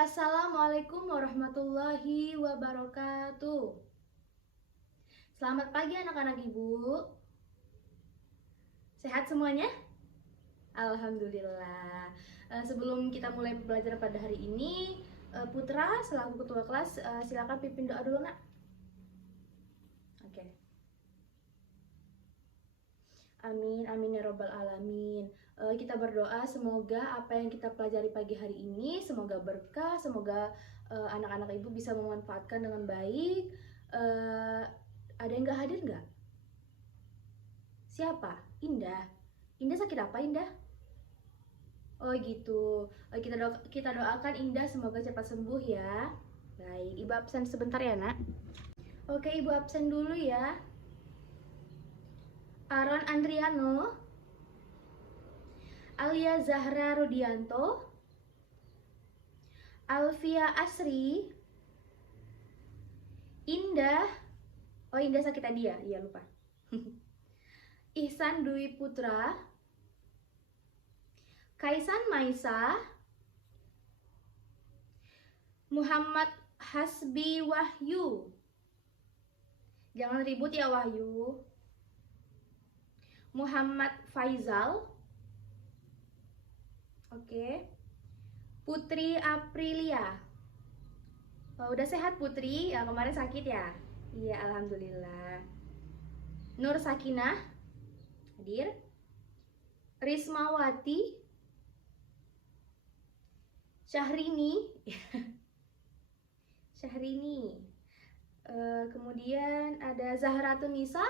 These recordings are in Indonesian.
Assalamualaikum warahmatullahi wabarakatuh. Selamat pagi anak-anak ibu. Sehat semuanya? Alhamdulillah. Sebelum kita mulai belajar pada hari ini, Putra selaku ketua kelas silakan pimpin doa dulu nak. Oke. Amin, amin ya robbal alamin. Kita berdoa semoga apa yang kita pelajari pagi hari ini semoga berkah, semoga anak-anak ibu bisa memanfaatkan dengan baik. Ada yang gak hadir nggak? Siapa? Indah. Indah sakit apa Indah? Oh gitu. Kita doakan Indah semoga cepat sembuh ya. Baik, ibu absen sebentar ya nak. Oke, ibu absen dulu ya. Aron Andriano, Alia Zahra Rudianto, Alfia Asri, Indah. Oh, Indah sakit tadi ya? Iya lupa. Ihsan Dwi Putra, Kaisan Maisa, Muhammad Hasbi Wahyu. Jangan ribut ya Wahyu. Muhammad Faizal. Oke. Putri Aprilia. Oh, udah sehat Putri? Ya, kemarin sakit ya? Iya, alhamdulillah. Nur Sakinah hadir. Rismawati. Syahrini. Syahrini. Kemudian ada Zahratun Nisa.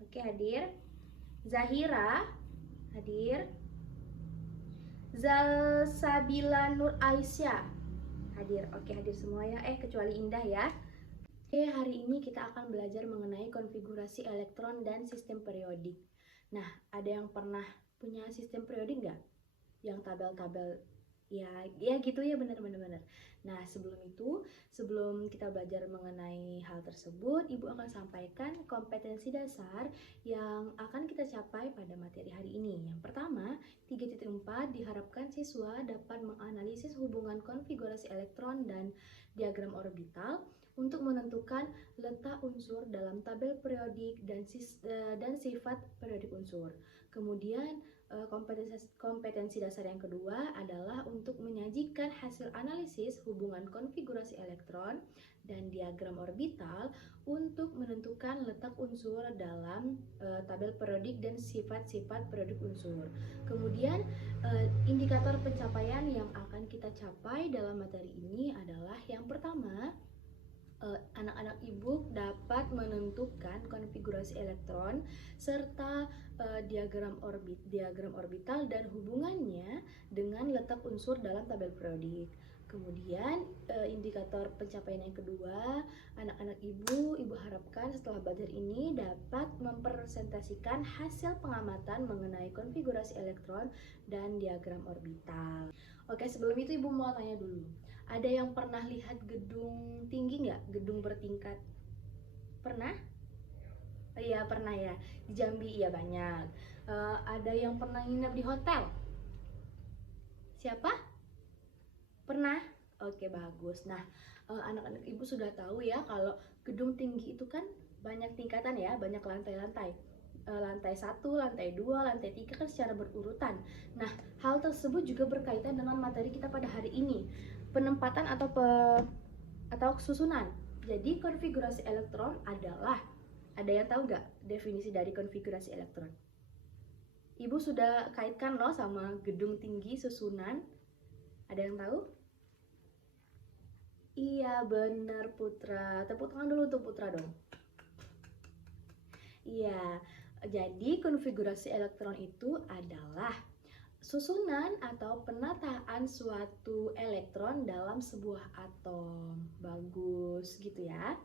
Oke, hadir. Zahira hadir. Zalsabila Nur Aisyah hadir. Oke, hadir semua ya. Kecuali Indah ya. Oke, hari ini kita akan belajar mengenai konfigurasi elektron dan sistem periodik. Nah, ada yang pernah punya sistem periodik nggak? Yang tabel-tabel ya gitu ya, benar-benar. Nah, sebelum kita belajar mengenai hal tersebut, Ibu akan sampaikan kompetensi dasar yang akan kita capai pada materi hari ini. Yang pertama, 3.4 diharapkan siswa dapat menganalisis hubungan konfigurasi elektron dan diagram orbital untuk menentukan letak unsur dalam tabel periodik dan sifat periodik unsur. Kemudian kompetensi dasar yang kedua adalah untuk menyajikan hasil analisis hubungan konfigurasi elektron dan diagram orbital untuk menentukan letak unsur dalam tabel periodik dan sifat-sifat periodik unsur. Kemudian indikator pencapaian yang akan kita capai dalam materi ini adalah yang pertama, anak-anak ibu dapat menentukan konfigurasi elektron serta diagram orbital dan hubungannya dengan letak unsur dalam tabel periodik. Kemudian indikator pencapaian yang kedua, anak-anak ibu harapkan setelah belajar ini dapat mempresentasikan hasil pengamatan mengenai konfigurasi elektron dan diagram orbital. Oke, sebelum itu ibu mau tanya dulu. Ada yang pernah lihat gedung tinggi nggak? Gedung bertingkat? Pernah? Oh, iya pernah ya. Di Jambi iya banyak. Ada yang pernah nginep di hotel? Siapa? Pernah? Oke, bagus. Nah, anak-anak ibu sudah tahu ya kalau gedung tinggi itu kan banyak tingkatan ya, banyak lantai-lantai. Lantai 1, lantai 2, lantai 3 kan secara berurutan. Nah, hal tersebut juga berkaitan dengan materi kita pada hari ini. Penempatan atau susunan. Jadi konfigurasi elektron adalah, ada yang tahu nggak definisi dari konfigurasi elektron? Ibu sudah kaitkan loh sama gedung tinggi susunan. Ada yang tahu? Iya benar Putra. Tepuk tangan dulu untuk Putra dong. Iya, jadi konfigurasi elektron itu adalah susunan atau penataan suatu elektron dalam sebuah atom. Bagus gitu ya.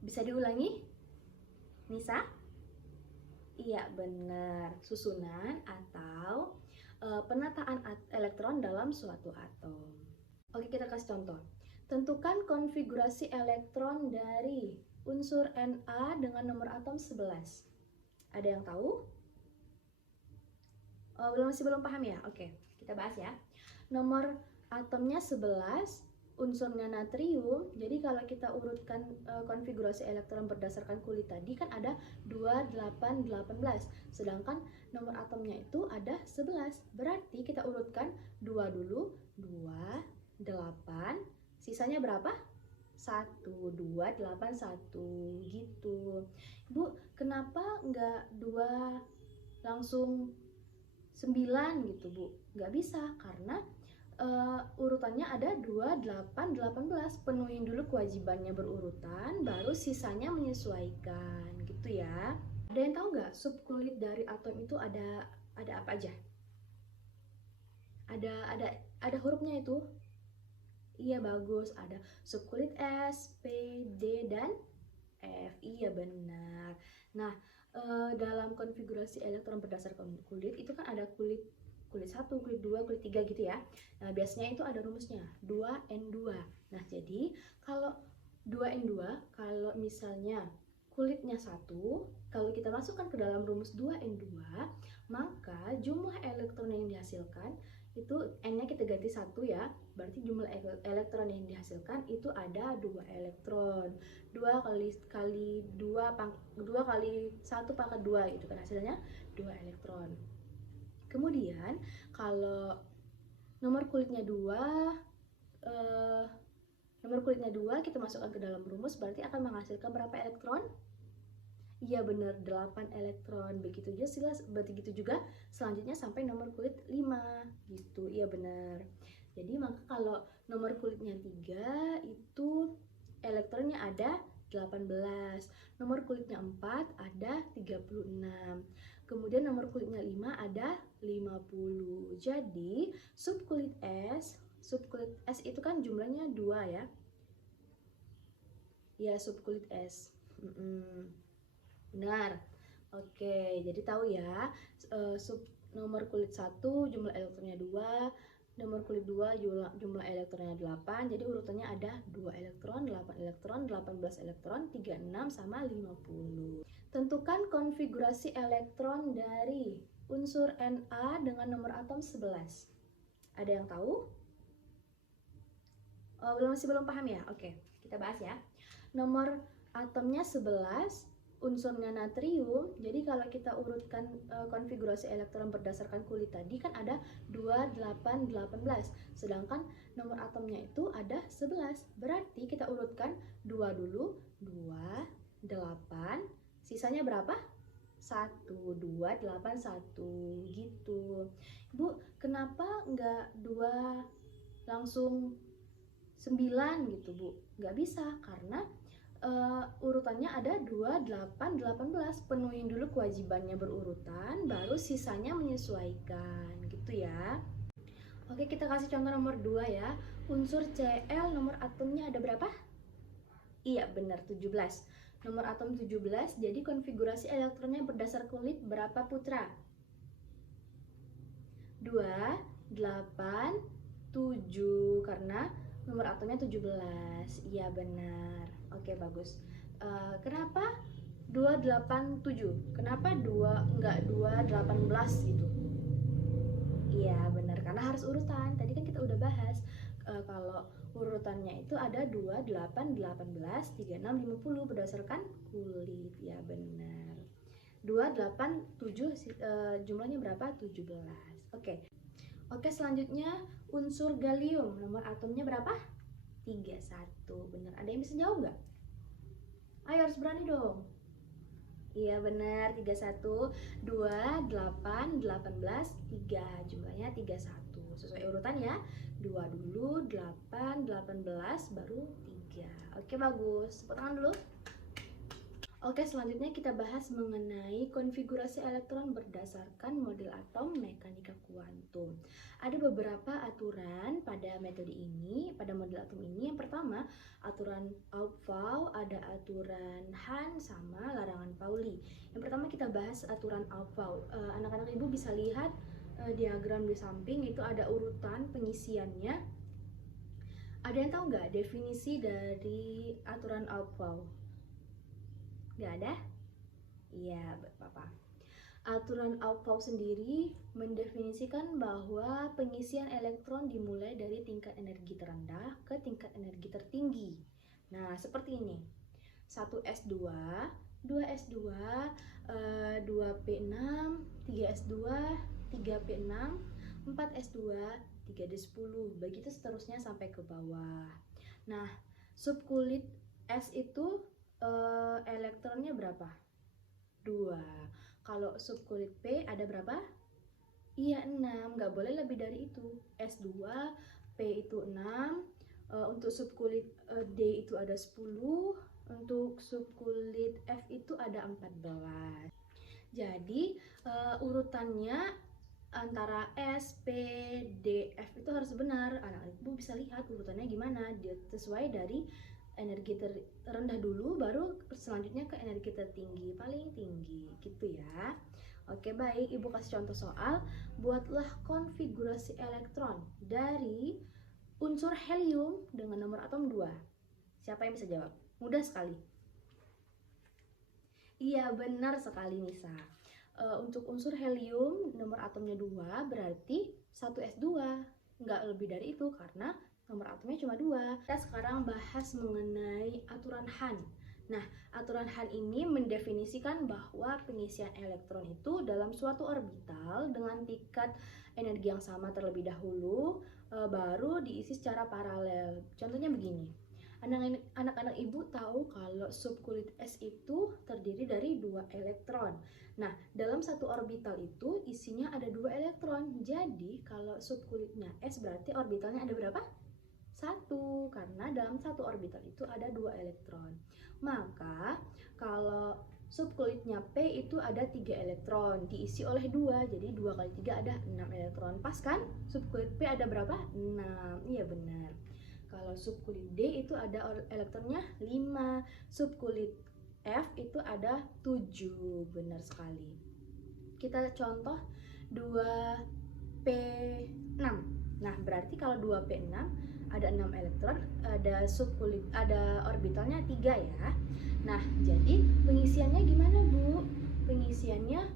Bisa diulangi? Nisa? Iya benar. Susunan atau penataan elektron dalam suatu atom. Oke, kita kasih contoh. Tentukan konfigurasi elektron dari unsur Na dengan nomor atom 11. Ada yang tahu? Masih belum paham ya? Oke, kita bahas ya. Nomor atomnya 11, unsurnya natrium. Jadi kalau kita urutkan konfigurasi elektron berdasarkan kulit tadi kan ada 2, 8, 18. Sedangkan nomor atomnya itu ada 11. Berarti kita urutkan 2 dulu, 2, 8, sisanya berapa? 1, 2, 8, 1 gitu. Bu, kenapa nggak 2 langsung 9 gitu Bu? Nggak bisa, karena urutannya ada 2, 8, 18. Penuhin dulu kewajibannya berurutan, baru sisanya menyesuaikan gitu ya. Ada yang tahu nggak subkulit dari atom itu ada apa aja? Ada hurufnya itu? Iya bagus, ada subkulit S, P, D, dan F. Iya benar. Nah, dalam konfigurasi elektron berdasarkan kulit itu kan ada kulit 1, kulit 2, kulit 3 gitu ya. Nah, biasanya itu ada rumusnya 2N2. Nah, jadi kalau 2N2, kalau misalnya kulitnya 1, kalau kita masukkan ke dalam rumus 2N2, maka jumlah elektron yang dihasilkan itu N-nya kita ganti 1 ya. Berarti jumlah elektron yang dihasilkan itu ada 2 elektron. 2 kali 1 pangkat 2 itu kan hasilnya 2 elektron. Kemudian kalau nomor kulitnya 2 kita masukkan ke dalam rumus, berarti akan menghasilkan berapa elektron? Iya benar, 8 elektron. Begitu juga selanjutnya sampai nomor kulit 5 gitu. Iya benar. Jadi maka kalau nomor kulitnya 3 itu elektronnya ada 18. Nomor kulitnya 4 ada 36. Kemudian nomor kulitnya 5 ada 50. Jadi subkulit S itu kan jumlahnya 2 ya. Ya, subkulit S. Benar. Oke, jadi tahu ya, nomor kulit 1 jumlah elektronnya 2, nomor kulit 2 jumlah elektronnya 8. Jadi urutannya ada 2 elektron, 8 elektron, 18 elektron, 36 sama 50. Tentukan konfigurasi elektron dari unsur Na dengan nomor atom 11. Ada yang tahu? Masih belum paham ya? Oke, kita bahas ya. Nomor atomnya 11, unsurnya natrium. Jadi kalau kita urutkan konfigurasi elektron berdasarkan kulit tadi kan ada 2, 8, 18. Sedangkan nomor atomnya itu ada 11. Berarti kita urutkan 2 dulu, 2, 8, sisanya berapa? 1, 2, 8, 1 gitu. Bu, kenapa nggak 2 langsung 9 gitu Bu? Nggak bisa, karena urutannya ada 2, 8, 18. Penuhin dulu kewajibannya berurutan, baru sisanya menyesuaikan gitu ya. Oke, kita kasih contoh nomor 2 ya. Unsur Cl nomor atomnya ada berapa? Iya benar, 17. Nomor atom 17, jadi konfigurasi elektronnya berdasar kulit berapa putra? 2, 8, 7, karena nomor atomnya 17. Iya benar. Oke, bagus. Kenapa 287? Kenapa enggak 218 gitu? Iya benar, karena harus urutan. Tadi kan kita udah bahas kalau urutannya itu ada 2, 8, 18, 36, 50 berdasarkan kulit. Ya benar. 2, 8, 7 jumlahnya berapa? 17. Oke, selanjutnya unsur gallium. Nomor atomnya berapa? 31. Benar. Ada yang bisa jawab nggak? Ayo, harus berani dong. Iya benar, 31. 2, 8, 18, 3. Jumlahnya 31. Sesuai urutan ya. 2 dulu, 8, 18, baru 3. Oke, bagus. Tepuk tangan dulu. Oke, selanjutnya kita bahas mengenai konfigurasi elektron berdasarkan model atom mekanika kuantum. Ada beberapa aturan pada metode ini, pada model atom ini. Yang pertama, aturan Aufbau, ada aturan Hahn, sama larangan Pauli. Yang pertama kita bahas aturan Aufbau. Anak-anak ibu bisa lihat diagram di samping, itu ada urutan pengisiannya. Ada yang tahu nggak definisi dari aturan Aufbau? Nggak ada? Iya, Bapak. Aturan Aufbau sendiri mendefinisikan bahwa pengisian elektron dimulai dari tingkat energi terendah ke tingkat energi tertinggi. Nah, seperti ini. 1s2, 2s2, 2p6, 3s2, 3p6, 4s2, 3d10. Begitu seterusnya sampai ke bawah. Nah, subkulit S itu elektronnya berapa? 2. Kalau subkulit P ada berapa? Iya, 6. Nggak boleh lebih dari itu. S2, P itu 6. Untuk subkulit D itu ada 10. Untuk subkulit F itu ada 14. Jadi urutannya antara S, P, D, F itu harus benar. Anak-anak ibu bisa lihat urutannya gimana. Dia sesuai dari energi terendah dulu, baru selanjutnya ke energi tertinggi, paling tinggi gitu ya. Oke, baik, ibu kasih contoh soal. Buatlah konfigurasi elektron dari unsur helium dengan nomor atom 2. Siapa yang bisa jawab? Mudah sekali. Iya, benar sekali Nisa. Untuk unsur helium nomor atomnya 2 berarti 1s2. Nggak lebih dari itu karena nomor atomnya cuma 2. Kita sekarang bahas mengenai aturan Hahn. Nah, aturan Hahn ini mendefinisikan bahwa pengisian elektron itu dalam suatu orbital dengan tingkat energi yang sama terlebih dahulu, baru diisi secara paralel. Contohnya begini. Anak-anak ibu tahu kalau subkulit S itu terdiri dari 2 elektron. Nah, dalam satu orbital itu isinya ada 2 elektron. Jadi, kalau subkulitnya S berarti orbitalnya ada berapa? 1, karena dalam satu orbital itu ada 2 elektron. Maka, kalau subkulitnya P itu ada 3 elektron, diisi oleh 2, jadi 2 kali 3 ada 6 elektron. Pas kan? Subkulit P ada berapa? 6, iya benar. Kalau subkulit D itu ada elektronnya 5, subkulit F itu ada 7, benar sekali. Kita contoh 2P6. Nah, berarti kalau 2P6 ada 6 elektron, ada orbitalnya 3 ya. Nah, jadi pengisiannya gimana, Bu? Pengisiannya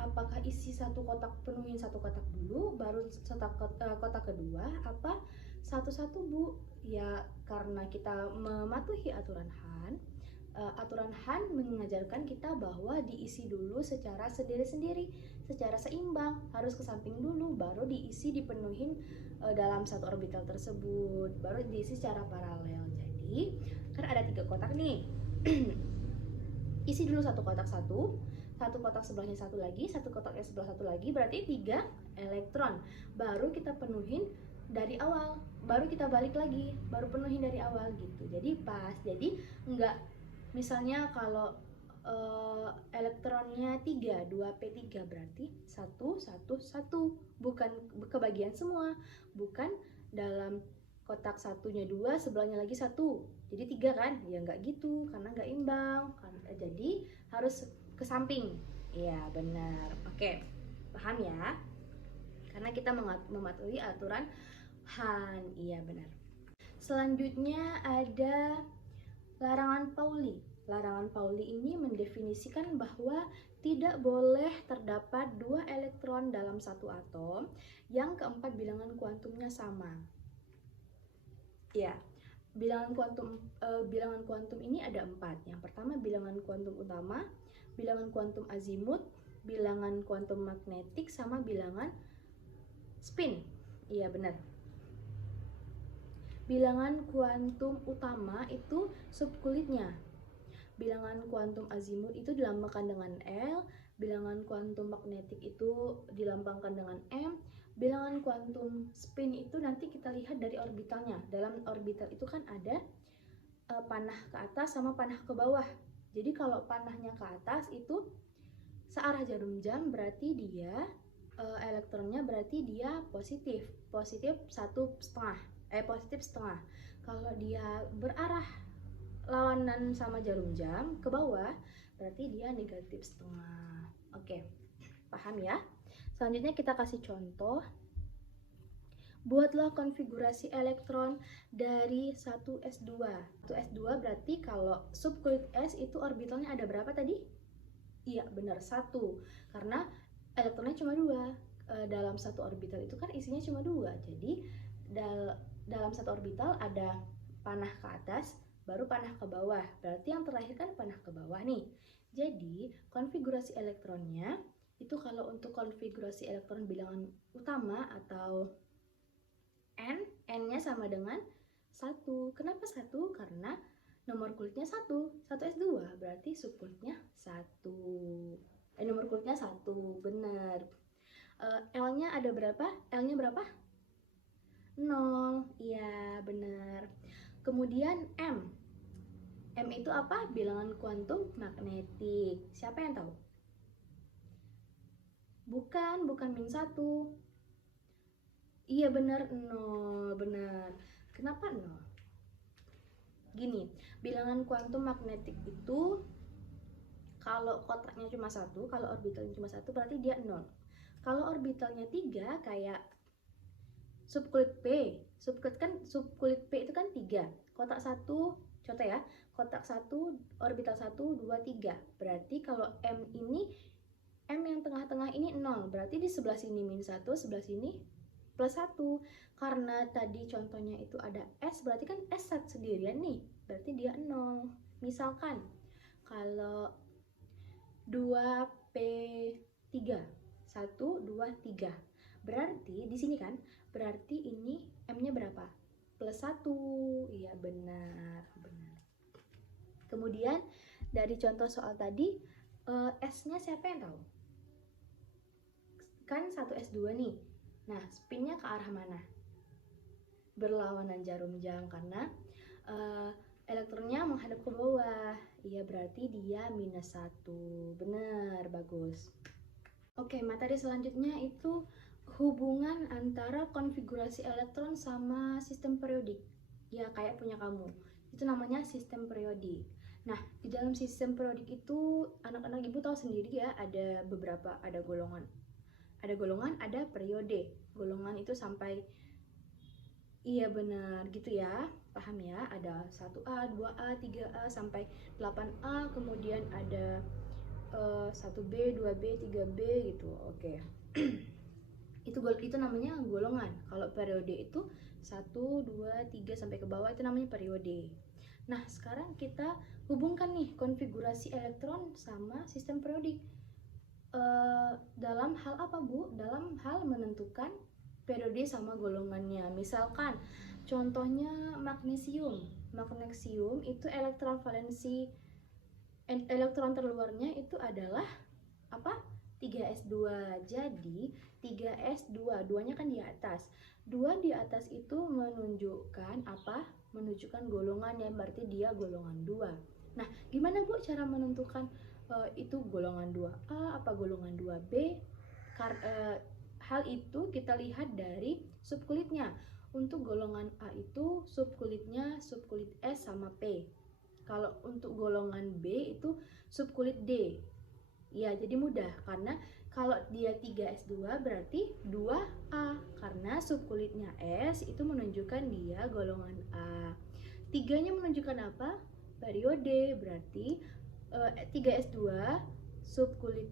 apakah isi satu kotak, penuhin satu kotak dulu, baru kotak kedua, apa satu-satu, Bu? Ya, karena kita mematuhi aturan Hahn. Aturan Hahn mengajarkan kita bahwa diisi dulu secara sendiri-sendiri, secara seimbang, harus ke samping dulu, baru dipenuhin dalam satu orbital tersebut, baru diisi secara paralel. Jadi, kan ada 3 kotak nih. Isi dulu satu kotak sebelahnya satu lagi, satu kotak yang sebelah satu lagi, berarti 3 elektron. Baru kita penuhin dari awal, baru kita balik lagi, baru penuhin dari awal gitu. Jadi pas, jadi enggak, misalnya kalau elektronnya 3, 2p3 berarti 1, 1, 1, bukan kebagian semua, bukan dalam kotak satunya 2, sebelahnya lagi 1, jadi 3 kan? Ya nggak gitu, karena nggak imbang kan. Jadi harus ke samping. Iya benar. Oke, paham ya? Karena kita mematuhi aturan Hahn. Iya benar. Selanjutnya ada larangan Pauli. Larangan Pauli ini mendefinisikan bahwa tidak boleh terdapat 2 elektron dalam satu atom yang keempat bilangan kuantumnya sama. Ya, bilangan kuantum ini ada 4. Yang pertama bilangan kuantum utama, bilangan kuantum azimut, bilangan kuantum magnetik, sama bilangan spin. Iya benar. Bilangan kuantum utama itu subkulitnya. Bilangan kuantum azimut itu dilambangkan dengan L, bilangan kuantum magnetik itu dilambangkan dengan M, bilangan kuantum spin itu nanti kita lihat dari orbitalnya. Dalam orbital itu kan ada panah ke atas sama panah ke bawah. Jadi kalau panahnya ke atas itu searah jarum jam, berarti dia elektronnya berarti dia positif 1,5. Positif setengah. Kalau dia berarah lawanan sama jarum jam ke bawah, berarti dia negatif setengah. Oke, paham ya? Selanjutnya kita kasih contoh. Buatlah konfigurasi elektron dari 1s2. 1s2 berarti kalau subkulit S itu orbitalnya ada berapa tadi? Iya, benar, 1. Karena elektronnya cuma 2. Dalam satu orbital itu kan isinya cuma 2. Jadi dalam satu orbital ada panah ke atas, baru panah ke bawah. Berarti yang terakhir kan panah ke bawah nih. Jadi konfigurasi elektronnya itu kalau untuk konfigurasi elektron bilangan utama atau N-nya sama dengan 1. Kenapa 1? Karena nomor kulitnya 1 S2, berarti subkulitnya 1. Nomor kulitnya 1, benar. L-nya ada berapa? L-nya berapa? 0, iya benar. Kemudian M. M itu apa? Bilangan kuantum magnetik. Siapa yang tahu? Bukan -1. Iya benar, 0, benar. Kenapa 0? Gini, bilangan kuantum magnetik itu kalau kotaknya cuma 1, kalau orbitalnya cuma 1 berarti dia 0. Kalau orbitalnya 3 kayak subkulit P. Subkulit P itu kan 3. Kotak 1, contoh ya, kotak 1, orbital 1, 2, 3. Berarti kalau M yang tengah-tengah ini 0. Berarti di sebelah sini -1, sebelah sini +1. Karena tadi contohnya itu ada S, berarti kan S sendirian nih. Berarti dia 0. Misalkan kalau 2P3, 1, 2, 3. Berarti di sini kan, berarti ini M-nya berapa? +1. Iya benar. Kemudian dari contoh soal tadi, S-nya siapa yang tahu? Kan 1S2 nih. Nah, spinnya ke arah mana? Berlawanan jarum jam karena elektronnya menghadap ke bawah. Iya, berarti dia -1. Benar, bagus. Oke, materi selanjutnya itu hubungan antara konfigurasi elektron sama sistem periodik. Ya, kayak punya kamu. Itu namanya sistem periodik. Nah, di dalam sistem periodik itu anak-anak ibu tahu sendiri ya, ada beberapa, ada golongan, ada periode. Golongan itu sampai, iya benar gitu ya, paham ya, ada 1A, 2A, 3A, sampai 8A, kemudian ada 1B, 2B, 3B gitu. Oke. Itu namanya golongan. Kalau periode itu 1, 2, 3 sampai ke bawah itu namanya periode. Nah, sekarang kita hubungkan nih konfigurasi elektron sama sistem periodik. Dalam hal apa, Bu? Dalam hal menentukan periode sama golongannya. Misalkan contohnya magnesium. Magnesium itu elektron valensi, elektron terluarnya itu adalah apa? 3s2. Jadi 3s2, 2-nya kan di atas. 2 di atas itu menunjukkan apa? Menunjukkan golongannya, berarti dia golongan 2. Nah, gimana Bu cara menentukan itu golongan 2A apa golongan 2B? Hal itu kita lihat dari subkulitnya. Untuk golongan A itu subkulitnya subkulit S sama P. Kalau untuk golongan B itu subkulit D. Ya, jadi mudah karena kalau dia 3s2 berarti 2A karena subkulitnya S itu menunjukkan dia golongan A. 3-nya menunjukkan apa? Periode, berarti 3s2 subkulit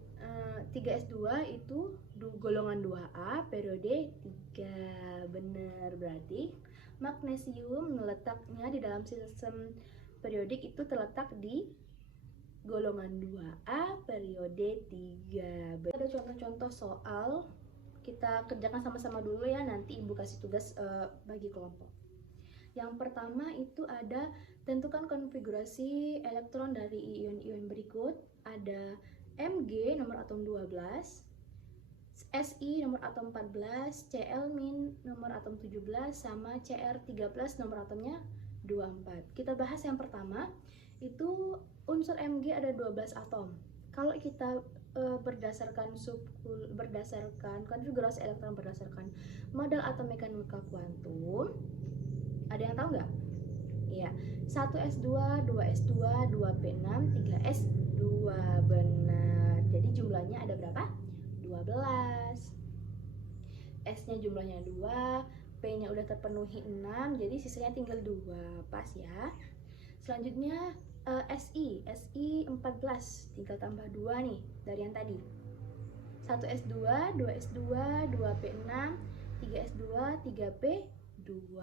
3s2 itu golongan 2A, periode 3. Benar, berarti magnesium letaknya di dalam sistem periodik itu terletak di golongan 2A, periode 3. Ada contoh-contoh soal, kita kerjakan sama-sama dulu ya, nanti ibu kasih tugas bagi kelompok. Yang pertama itu ada tentukan konfigurasi elektron dari ion-ion berikut. Ada Mg nomor atom 12, Si nomor atom 14, Cl- nomor atom 17, sama Cr3+ nomor atomnya 24. Kita bahas yang pertama, itu unsur Mg ada 12 atom. Kalau kita berdasarkan konfigurasi elektron berdasarkan model atom mekanika kuantum, ada yang tahu nggak? Iya, 1s2, 2s2, 2p6, 3s2. Benar. Jadi jumlahnya ada berapa? 12. S-nya jumlahnya 2, P-nya udah terpenuhi 6, jadi sisanya tinggal 2. Pas ya. Selanjutnya SI 14, tinggal tambah 2 nih dari yang tadi. 1S2, 2S2, 2P6, 3S2, 3P2.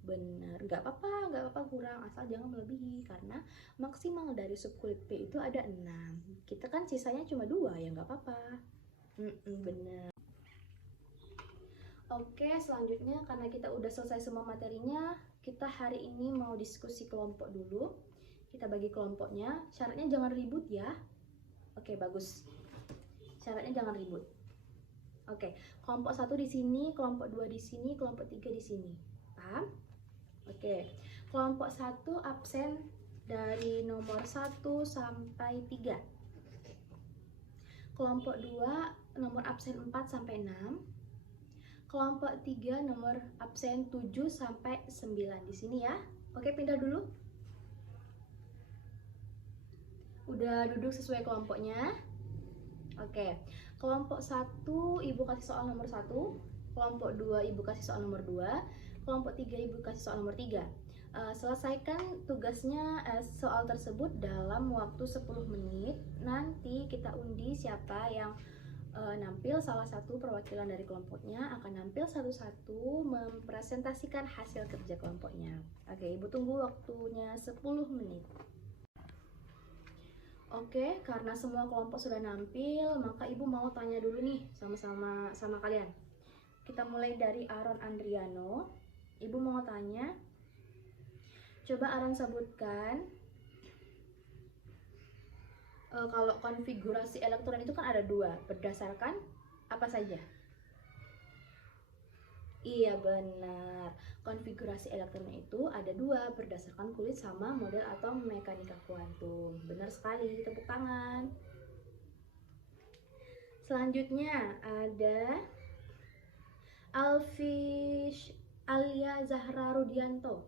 Bener, nggak apa-apa kurang, asal jangan melebihi, karena maksimal dari subkulit P itu ada 6. Kita kan sisanya cuma 2, ya nggak apa-apa. Bener. Oke, selanjutnya karena kita udah selesai semua materinya, kita hari ini mau diskusi kelompok dulu. Kita bagi kelompoknya, syaratnya jangan ribut ya. Oke, bagus. Syaratnya jangan ribut. Oke, kelompok 1 di sini, kelompok 2 di sini, kelompok 3 di sini. Paham? Oke, kelompok 1 absen dari nomor 1 sampai 3. Kelompok 2 nomor absen 4 sampai 6. Kelompok 3 nomor absen 7 sampai 9 di sini ya. Oke, pindah dulu. Udah duduk sesuai kelompoknya. Oke, kelompok 1 Ibu kasih soal nomor 1, kelompok 2 Ibu kasih soal nomor 2, kelompok 3 Ibu kasih soal nomor 3. Selesaikan tugasnya soal tersebut dalam waktu 10 menit. Nanti kita undi siapa yang nampil, salah satu perwakilan dari kelompoknya akan nampil satu-satu mempresentasikan hasil kerja kelompoknya. Oke, Ibu tunggu waktunya 10 menit. Oke, karena semua kelompok sudah nampil, maka Ibu mau tanya dulu nih sama kalian. Kita mulai dari Aaron Andriano. Ibu mau tanya, coba Aaron sebutkan, kalau konfigurasi elektron itu kan ada 2, berdasarkan apa saja? Iya benar, konfigurasi elektron itu ada 2, berdasarkan kulit sama model atom mekanika kuantum. Benar sekali, tepuk tangan. Selanjutnya ada Alia Zahra Rudianto.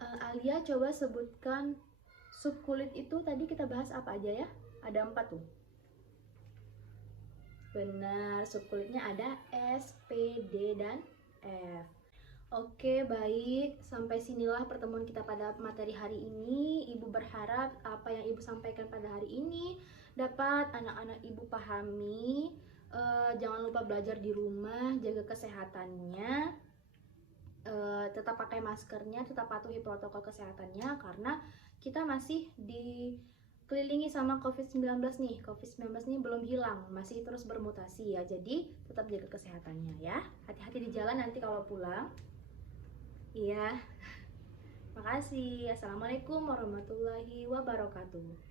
Alia, coba sebutkan subkulit itu tadi kita bahas apa aja ya? Ada 4 tuh. Benar, subkulitnya ada S, P, D, dan F. Oke, baik. Sampai sinilah pertemuan kita pada materi hari ini. Ibu berharap apa yang Ibu sampaikan pada hari ini dapat anak-anak Ibu pahami. Jangan lupa belajar di rumah, jaga kesehatannya. Tetap pakai maskernya, tetap patuhi protokol kesehatannya, karena kita masih dikelilingi sama COVID-19 nih. COVID-19 ini belum hilang, masih terus bermutasi ya. Jadi tetap jaga kesehatannya ya. Hati-hati di jalan nanti kalau pulang. Iya. Makasih. Assalamualaikum warahmatullahi wabarakatuh.